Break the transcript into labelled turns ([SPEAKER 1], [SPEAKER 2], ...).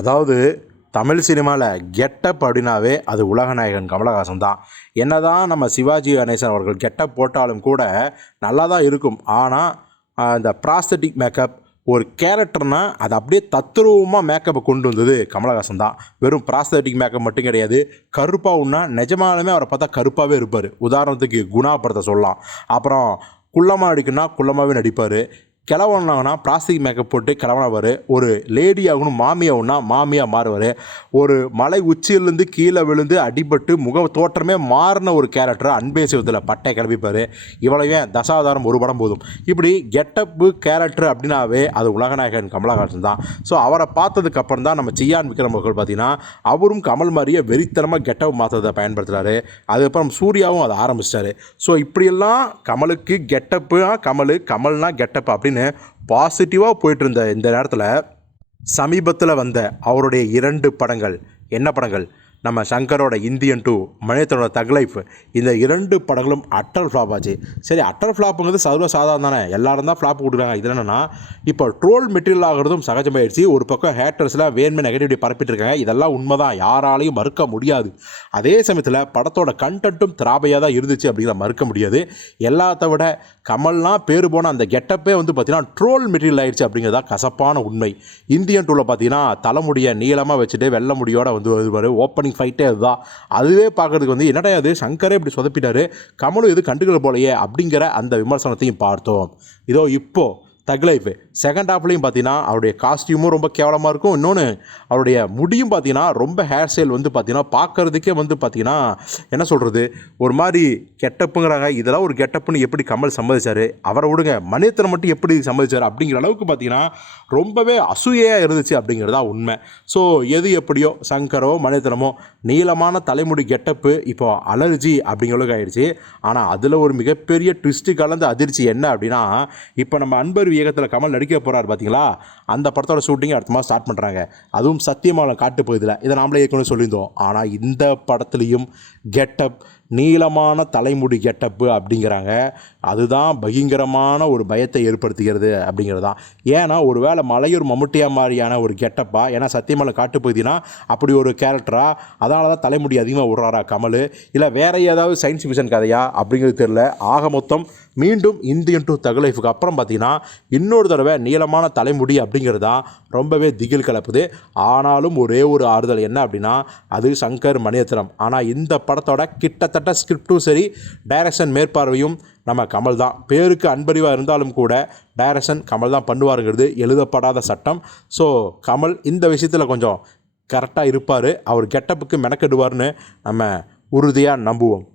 [SPEAKER 1] அதாவது தமிழ் சினிமாவில் கெட்டப் அப்படின்னாவே அது உலகநாயகன் கமலஹாசன் தான். என்ன தான் நம்ம சிவாஜி கணேசன் அவர்கள் கெட்டப் போட்டாலும் கூட நல்லா தான் இருக்கும் ஆனால் இந்த ப்ராஸ்தட்டிக் மேக்கப் ஒரு கேரக்டர்னால் அது அப்படியே தத்ரூபமாக மேக்கப்பை கொண்டு வந்தது கமலஹாசன் தான். வெறும் ப்ராஸ்தட்டிக் மேக்கப் மட்டும் கிடையாது. கருப்பாகனா நிஜமாலுமே அவரை பார்த்தா கருப்பாகவே இருப்பார். உதாரணத்துக்கு குணா படத்தை சொல்லலாம். அப்புறம் குள்ளமாக அடிக்குன்னா குள்ளமாகவே நடிப்பார். கிழவனாகனா பிளாஸ்டிக் மேக்கப் போட்டு கிழவனாவார். ஒரு லேடி ஆகணும் மாமியாகணும்னா மாமியாக மாறுவார். ஒரு மலை உச்சியிலேருந்து கீழே விழுந்து அடிபட்டு முக தோற்றமே மாறின ஒரு கேரக்டர் அன்பே சிவத்தில் பட்டை கிளப்பிப்பார். இவ்வளவே தசாவதாரம் ஒரு படம் போதும். இப்படி கெட்டப்பு கேரக்டர் அப்படின்னாவே அது உலகநாயகன் கமலஹாசன் தான். ஸோ அவரை பார்த்ததுக்கு அப்புறம் தான் நம்ம சியான் விக்ரம் அவர்கள் பார்த்தீங்கன்னா அவரும் கமல் மாதிரியே வெறித்தனமாக கெட்டப் மாற்றத்தை பயன்படுத்துகிறாரு அதுக்கப்புறம் சூர்யாவும் அதை ஆரம்பிச்சிட்டாரு. ஸோ இப்படியெல்லாம் கமலுக்கு கெட்டப்பு கமல் கமல்னா கெட்டப் அப்படின்னு பாசிட்டிவாக போயிட்டு இருந்த இந்த நேரத்தில் சமீபத்தில் வந்த அவருடைய இரண்டு படங்கள். என்ன படங்கள்? நம்ம சங்கரோட இந்தியன் டூ மனிதனோட தக் லைஃப் இந்த இரண்டு படங்களும் அட்டர் ஃப்ளாப் ஆச்சு. சரி அட்டர் ஃப்ளாப்புங்கிறது சர்வ சாதாரண தானே. எல்லாரும் தான் ஃப்ளாப் கொடுக்குறாங்க. இதில் என்னென்னா இப்போ ட்ரோல் மெட்டீரியல் ஆகிறதும் சகஜமாயிடுச்சு. ஒரு பக்கம் ஹேட்டர்ஸ்லாம் வேண்மை நெகட்டிவிட்டி பரப்பிட்டு இருக்காங்க. இதெல்லாம் உண்மை தான் யாராலையும் மறுக்க முடியாது. அதே சமயத்தில் படத்தோட கண்டென்ட்டும் திராபையாக தான் இருந்துச்சு அப்படிங்கிற மறுக்க முடியாது. எல்லாத்த விட கமல்லாம் பேர் போன அந்த கெட்டப்பே வந்து பார்த்தீங்கன்னா ட்ரோல் மெட்டீரியல் ஆயிடுச்சு அப்படிங்கிறதா கசப்பான உண்மை. இந்தியன் டூவில் பார்த்தீங்கன்னா தலைமுடியை நீளமாக வச்சுட்டு வெள்ளை முடியோட வந்து வருவார். ஓப்பனிங் ஃபைட்டே அதுதான். அதுவே பார்க்கறதுக்கு வந்து என்னடா அது சங்கரே இப்படி சொதப்பிட்டாரு. கமலும் எது கண்டுக்கல போலையே அப்படிங்கிற அந்த விமர்சனத்தையும் பார்த்தோம். இதோ இப்போது தக் லைஃப் செகண்ட் ஹாஃப்லையும் பார்த்தீங்கன்னா அவருடைய காஸ்டியூமும் ரொம்ப கேவலமாக இருக்கும். இன்னொன்று அவருடைய முடியும் பார்த்தீங்கன்னா ரொம்ப ஹேர் ஸ்டைல் வந்து பார்த்தீங்கன்னா பார்க்கறதுக்கே வந்து பார்த்தீங்கன்னா என்ன சொல்கிறது ஒரு மாதிரி கெட்டப்புங்கிறாங்க. இதெல்லாம் ஒரு கெட்டப்புன்னு எப்படி கமல் சம்மதிச்சார்? அவரை விடுங்க. மனிதனை மட்டும் எப்படி சம்மதிச்சார் அப்படிங்கிற அளவுக்கு பார்த்தீங்கன்னா ரொம்பவே அசூயையாக இருந்துச்சு அப்படிங்கிறதா உண்மை. ஸோ எது எப்படியோ சங்கரோ மனிதனமோ நீளமான தலைமுடி கெட்டப்பு இப்போ அலர்ஜி அப்படிங்கிற அளவுக்கு ஆயிடுச்சு. ஆனால் அதில் ஒரு மிகப்பெரிய ட்விஸ்ட்டு கலந்த அதிர்ச்சி என்ன அப்படின்னா இப்போ நம்ம அன்பர் இயக்கத்தில் கமல் நடிக்க போகிறார் பார்த்தீங்களா அந்த படத்தோட ஷூட்டிங் அடுத்த மாதம் ஸ்டார்ட் பண்ணுறாங்க அதுவும் சத்தியமான காட்டு பகுதியில். இதை நாமளே ஏற்கனவே சொல்லியிருந்தோம். ஆனால் இந்த படத்துலேயும் கெட்டப் நீளமான தலைமுடி கெட்டப்பு அப்படிங்கிறாங்க. அதுதான் பயங்கரமான ஒரு பயத்தை ஏற்படுத்துகிறது அப்படிங்கிறது தான் ஏன்னா ஒரு வேளை மலையூர் மம்முட்டியா மாதிரியான ஒரு கெட்டப்பா ஏன்னா சத்தியமலை காட்டுப்பகுதினா அப்படி ஒரு கேரக்டரா அதனால தான் தலைமுடி அதிகமாக விடுறாரா கமல்? இல்லை வேற ஏதாவது சயின்ஸ் ஃபிக்ஷன் கதையா அப்படிங்கிறது தெரில ஆக மொத்தம் மீண்டும் இந்தியன் டூ தகலைஃபுக்கு அப்புறம் பார்த்தீங்கன்னா இன்னொரு தடவை நீளமான தலைமுடி அப்படிங்கிறது தான் ரொம்பவே திகில் கலப்புது. ஆனாலும் ஒரே ஒரு ஆறுதல் என்ன அப்படின்னா அது சங்கர் மணியத்திரம் ஆனால் இந்த படத்தோட கிட்டத்தட்ட கிட்டத்தட்ட ஸ்கிரிப்டும் சரி டைரக்ஷன் மேற்பார்வையும் நம்ம கமல் தான். பேருக்கு அன்பறிவாக இருந்தாலும் கூட டைரக்ஷன் கமல் தான் பண்ணுவாருங்கிறது எழுதப்படாத சட்டம். ஸோ கமல் இந்த விஷயத்தில் கொஞ்சம் கரெக்டாக இருப்பார். அவர் கெட்டப்புக்கு மெனக்கெடுவார்னு நம்ம உறுதியாக நம்புவோம்.